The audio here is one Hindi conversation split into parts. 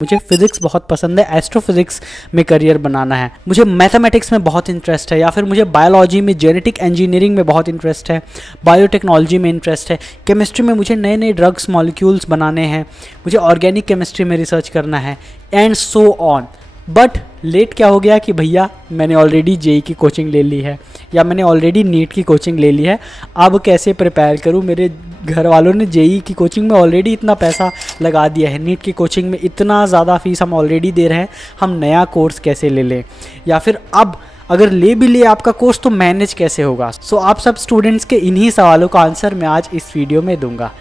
मुझे फिजिक्स बहुत पसंद है, एस्ट्रोफिजिक्स में करियर बनाना है, मुझे मैथमेटिक्स में बहुत इंटरेस्ट है, या फिर मुझे बायोलॉजी में जेनेटिक इंजीनियरिंग में बहुत इंटरेस्ट है, बायोटेक्नोलॉजी में इंटरेस्ट है, केमिस्ट्री में मुझे नए नए ड्रग्स मॉलिक्यूल्स बनाने हैं, मुझे ऑर्गेनिक केमिस्ट्री में रिसर्च करना है and so on. But let क्या हो गया कि भैया मैंने ऑलरेडी जेई की कोचिंग ले ली है या मैंने ऑलरेडी नीट की कोचिंग ले ली है, अब कैसे प्रिपेयर करूँ। मेरे घर वालों ने जेई की कोचिंग में ऑलरेडी इतना पैसा लगा दिया है, नीट की कोचिंग में इतना ज़्यादा फीस हम ऑलरेडी दे रहे हैं, हम नया कोर्स कैसे ले लें, या फिर अब अगर ले भी लिए आपका कोर्स तो मैनेज कैसे होगा। सो आप सब स्टूडेंट्स के इन्हीं सवालों का आंसर मैं आज इस वीडियो में दूंगा।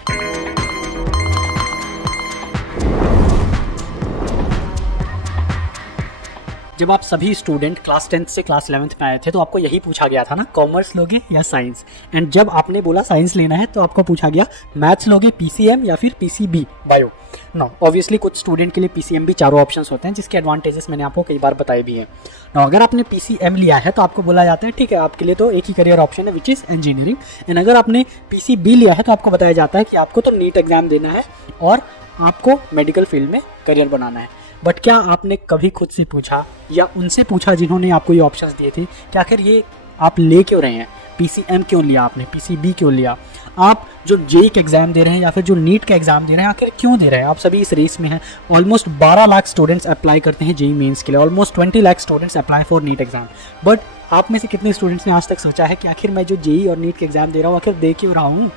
जब आप सभी स्टूडेंट क्लास 10th से क्लास 11th में आए थे तो आपको यही पूछा गया था ना, कॉमर्स लोगे या साइंस। एंड जब आपने बोला साइंस लेना है तो आपको पूछा गया मैथ्स लोगे, पीसीएम या फिर पीसीबी बायो। नो ऑब्वियसली कुछ स्टूडेंट के लिए पीसीएम भी चारों ऑप्शंस होते हैं, जिसके एडवांटेजेस मैंने आपको कई बार बताए भी हैं। नो अगर आपने पीसीएम लिया है तो आपको बोला जाता है ठीक है आपके लिए तो एक ही करियर ऑप्शन है विच इज़ इंजीनियरिंग। एंड अगर आपने पीसीबी लिया है तो आपको बताया जाता है कि आपको तो नीट एग्जाम देना है और आपको मेडिकल फील्ड में करियर बनाना है। बट क्या आपने कभी खुद से पूछा या उनसे पूछा जिन्होंने आपको ये ऑप्शंस दिए थे कि आखिर ये आप ले क्यों रहे हैं, पीसीएम क्यों लिया आपने, पीसीबी क्यों लिया, आप जो जेई का एग्ज़ाम दे रहे हैं या फिर जो नीट का एग्ज़ाम दे रहे हैं आखिर क्यों दे रहे हैं। आप सभी इस रेस में हैं। ऑलमोस्ट 12 लाख स्टूडेंट्स अप्लाई करते हैं जेई मेंस के लिए, almost 20 lakh students apply for NEET exam. But आप में से कितने स्टूडेंट्स ने आज तक सोचा है कि आखिर मैं जो जेई और नीट के एग्ज़ाम दे रहा हूँ आखिर दे क्यों रहा हूँ,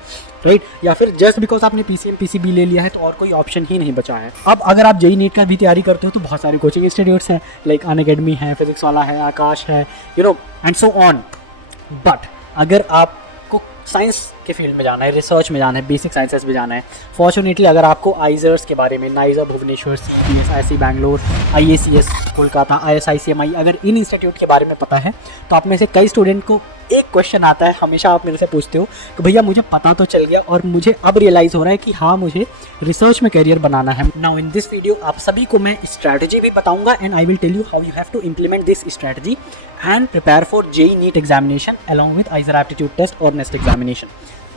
राइट। या फिर जस्ट बिकॉज आपने पीसीएम पीसीबी ले लिया है तो और कोई ऑप्शन ही नहीं बचा है। अब अगर आप जेई नीट का भी तैयारी करते हो तो बहुत सारे कोचिंग इंस्टीट्यूट्स हैं, लाइक अनअकैडमी है, फिजिक्स वाला है, आकाश है, एंड सो ऑन। बट अगर आपको साइंस के फील्ड में जाना है, रिसर्च में जाना है, बेसिक साइंसेस में जाना है, फॉर्चुनेटली अगर आपको आइजर्स के बारे में, नाइजर भुवनेश्वर, सीएसआईसी बैंगलोर, आईएसीएस कोलकाता, आईएसआईसीएमआई, अगर इन इंस्टीट्यूट के बारे में पता है तो आप में से कई स्टूडेंट को एक क्वेश्चन आता है, हमेशा आप मेरे से पूछते हो कि भैया मुझे पता तो चल गया और मुझे अब रियलाइज़ हो रहा है कि हाँ मुझे रिसर्च में करियर बनाना है। नाउ इन दिस वीडियो आप सभी को मैं स्ट्रैटेजी भी बताऊंगा and I will tell you how you have to implement this strategy and prepare for JEE NEET examination along with IISER aptitude test और नेस्ट एग्जामिनेशन।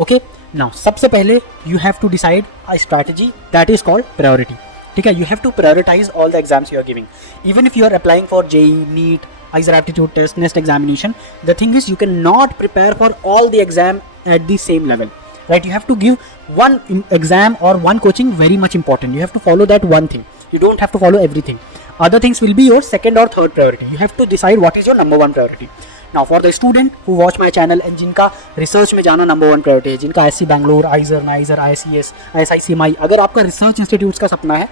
ओके, नाउ सबसे पहले you have to decide a strategy that is called priority. ठीक है, you have to prioritise all the exams you are giving. Even if you are applying for JEE, NEET, IISER aptitude test, NEST examination, the thing is you cannot prepare for all the exam at the same level, right? You have to give one exam or one coaching very much important. You have to follow that one thing. You don't have to follow everything. Other things will be your second or third priority. You have to decide what is your number one priority. Now for the student who watch my channel and जिनका research में जाना number one priority है, जिनका SC Bangalore, IISER, NIISER, ICS, ISICMI, अगर आपका research institutes का सपना है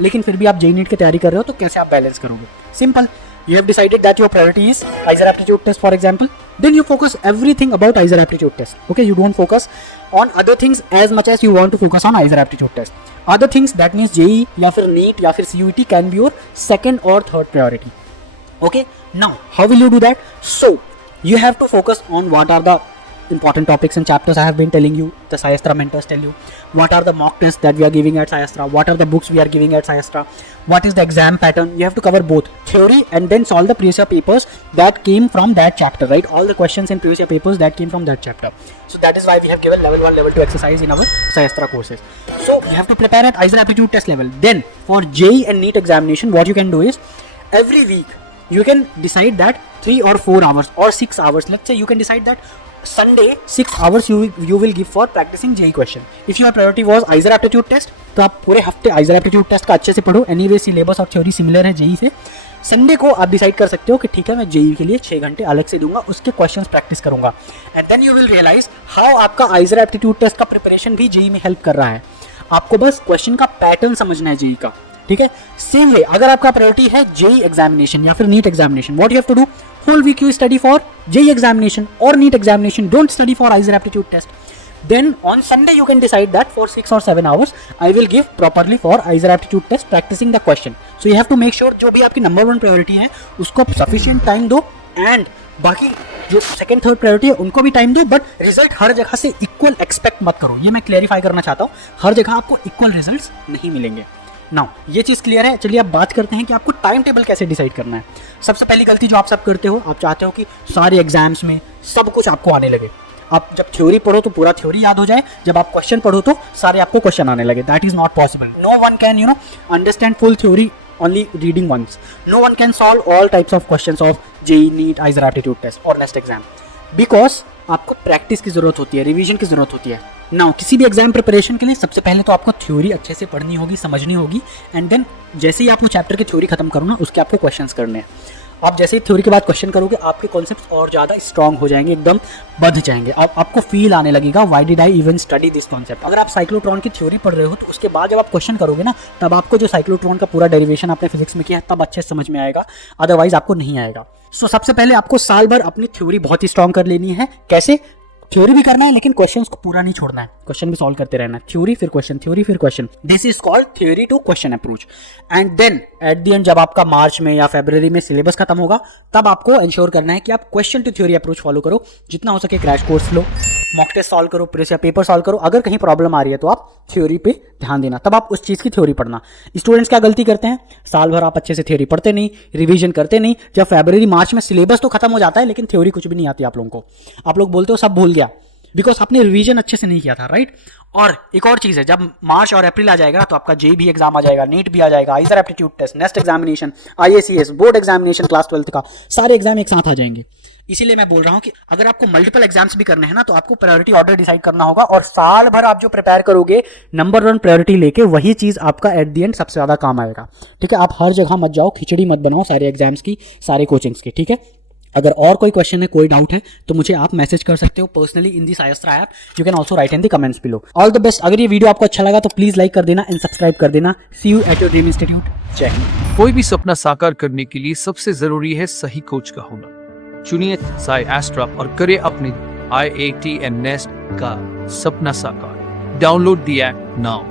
लेकिन फिर भी आप जेई नीट की तैयारी कर रहे हो तो कैसे आप बैलेंस करोगे? Simple, you have decided that your priority is IISER aptitude test for example, then you focus everything about IISER aptitude test. Okay, you don't focus on other things as much as you want to focus on IISER aptitude test. Other things that means JEE या फिर NEET या फिर CUET can be your second or third priority. Okay, now how will you do that? So you have to focus on what are the important topics and chapters I have been telling you, the Sayastra mentors tell you, what are the mock tests that we are giving at Sayastra, what are the books we are giving at Sayastra, what is the exam pattern. You have to cover both theory and then solve the previous year papers that came from that chapter, right? All the questions in previous year papers that came from that chapter. So that is why we have given level 1, level 2 exercise in our Sayastra courses. So you have to prepare at IISER aptitude test level. Then for JEE and NEET examination, what you can do is every week you can decide that 3 or 4 hours or 6 hours. Let's say you can decide that Sunday 6 hours you will give for practicing JEE question. If your priority was IISER aptitude test तो आप पूरे हफ्ते IISER aptitude test का अच्छे से पढ़ो। एनीवे सिलेबस और थ्योरी सिमिलर है जेई से। संडे को आप डिसाइड कर सकते हो कि ठीक है मैं जेई के लिए 6 घंटे अलग से दूंगा, उसके क्वेश्चंस प्रैक्टिस करूंगा। And then you will realise how आपका IISER aptitude टेस्ट का प्रिपरेशन भी जेई में हेल्प कर रहा है। आपको बस क्वेश्चन का पैटर्न समझना है जेई का। ठीक है, सेम वे अगर आपका प्रायोरिटी है जेई एग्जामिनेशन या फिर NEET examination, what you have to do, whole week you study for JEE examination or NEET examination. Don't study for IISER aptitude test. Then on Sunday you can decide that for 6 or 7 hours I will give properly for IISER aptitude test practicing the question. So you have to make sure जो भी आपकी number one priority है उसको sufficient time दो and बाकी जो second third priority है उनको भी time दो, but result हर जगह से equal expect मत करो। ये मैं clarify करना चाहता हूँ, हर जगह आपको equal results नहीं मिलेंगे। नाउ ये चीज़ क्लियर है। चलिए अब बात करते हैं कि आपको टाइम टेबल कैसे डिसाइड करना है। सबसे पहली गलती जो आप सब करते हो, आप चाहते हो कि सारे एग्जाम्स में सब कुछ आपको आने लगे। आप जब थ्योरी पढ़ो तो पूरा थ्योरी याद हो जाए, जब आप क्वेश्चन पढ़ो तो सारे आपको क्वेश्चन आने लगे. That is not possible. No one can understand full theory only reading once. No one can solve all types of questions of JEE, NEET, IISER aptitude test और नेक्स्ट एग्जाम, बिकॉज आपको प्रैक्टिस की जरूरत होती है, रिवीजन की जरूरत होती है. नाउ किसी भी एग्जाम प्रिपरेशन के लिए सबसे पहले तो आपको थ्योरी अच्छे से पढ़नी होगी, समझनी होगी, एंड देन जैसे ही आप वो चैप्टर की थ्योरी खत्म करो ना, उसके आपको क्वेश्चंस करने हैं. आप जैसे ही थ्योरी के बाद क्वेश्चन करोगे, आपके कॉन्सेप्ट्स और ज़्यादा स्ट्रांग हो जाएंगे, एकदम बध जाएंगे. आपको फील आने लगेगा, why did I even study this concept. अगर आप साइक्लोट्रॉन की थ्योरी पढ़ रहे हो तो उसके बाद जब आप क्वेश्चन करोगे ना, तब आपको जो साइक्लोट्रॉन का पूरा डेरिवेशन आपने फिजिक्स में किया है तब अच्छे से समझ में आएगा, अदरवाइज आपको नहीं आएगा. सो सबसे पहले आपको साल भर अपनी थ्योरी बहुत ही स्ट्रांग कर लेनी है. कैसे? थ्योरी भी करना है लेकिन क्वेश्चंस को पूरा नहीं छोड़ना है, क्वेश्चन भी सॉल्व करते रहना है. थ्योरी फिर क्वेश्चन, थ्योरी फिर question. This is called theory to question approach. And then at the end जब आपका मार्च में या फरवरी में सिलेबस खत्म होगा, तब आपको इंश्योर करना है कि आप question to theory approach follow करो. जितना हो सके क्रैश कोर्स लो, मॉक टेस्ट सॉल्व करो, प्रेस या पेपर सॉल्व करो. अगर कहीं प्रॉब्लम आ रही है तो आप थ्योरी पे ध्यान देना, तब आप उस चीज़ की थ्योरी पढ़ना. स्टूडेंट्स क्या गलती करते हैं, साल भर आप अच्छे से थ्योरी पढ़ते नहीं, रिवीजन करते नहीं. जब फरवरी मार्च में सिलेबस तो खत्म हो जाता है लेकिन थ्योरी कुछ भी नहीं आती आप लोगों को. आप लोग बोलते हो सब भूल गया, बिकॉज आपने रिवीजन अच्छे से नहीं किया था, राइट. और एक और चीज़ है, जब मार्च और अप्रैल आ जाएगा तो आपका JEE भी एग्जाम आ जाएगा, नीट भी आ जाएगा, IISER aptitude test, NEST examination, IACS board examination class 12th का, सारे एग्जाम एक साथ आ जाएंगे. इसीलिए मैं बोल रहा हूं कि अगर आपको मल्टीपल एग्जाम्स भी करने हैं ना, तो आपको प्रायोरिटी ऑर्डर डिसाइड करना होगा, और साल भर आप जो प्रिपेयर करोगे नंबर 1 प्रायोरिटी लेके, वही चीज़ आपका एट द एंड सबसे ज़्यादा काम आएगा. ठीक है, आप हर जगह मत जाओ, खिचड़ी मत बनाओ सारे एग्जाम्स की, सारे कोचिंग्स की. ठीक है, अगर और कोई क्वेश्चन है, कोई डाउट है, तो मुझे आप मैसेज कर सकते हो पर्सनली इन दी सायस्त्रा app. You can also write in the comments below. All the best. अगर ये वीडियो आपको अच्छा लगा तो प्लीज लाइक कर देना एंड सब्सक्राइब कर देना. See you at your dream institute. Jai Hind. कोई भी सपना साकार करने के लिए सबसे जरूरी है सही कोच का होना. चुनिए सायस्त्रा और करें अपने IIT एंड नेस्ट का सपना साकार. Download the app now.